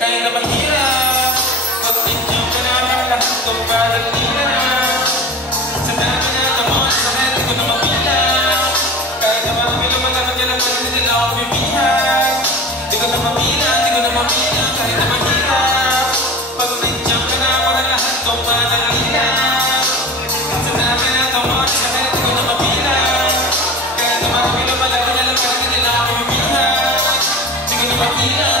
Kaya na mahirap pag-video ka na lahat kung padagila na sa dami na naman sa head ko na mabilang kahit na marami naman naman yan ang pwede nila ako bibihag di ko na mabilang kahit na mahirap pag-video ka na para lahat kung padagila sa dami na naman sa head ko na mabilang kahit na marami naman naman yan ang pwede nila ako bibihag di ko na mabilang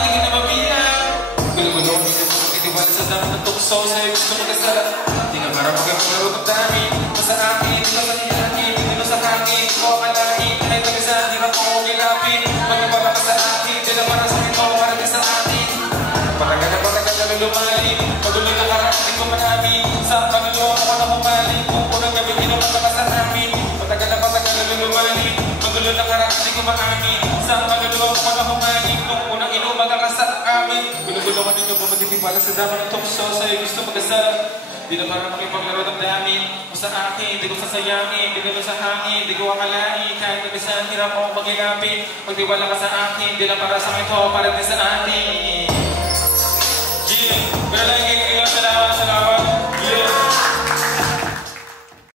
gulong-gulong, hindi mo matitiwala sa dami ng tukso sa'yo gusto magkasala di na para magkakularo ng dami sa akin, di na sa hihangin di na sa hangin, o akalain kahit na minsan, di na ko kilapin magkabala ka sa akin, di na para sa akin o para ka sa akin patagal na lumali magulo na karap, di ko manamin sa panulo ako na humali kung unang gabi, ginawa ka sa amin patagal na lumali magulo na karap, di ko manamin sa panulo ako na humali kung unang inumaga ka sa amin gulo-gulo ka ninyo bumatitibala sa dami ng tukso sa'yo gusto magkasarap di na para makipaglaro ng damin o sa akin, di ko sasayangin di ko sa hangin, di ko akalain kahit mag-isang hirap ako mag-ilapin magtiwala ka sa akin, di na para sa akin to para din sa atin pero lang kayo salamat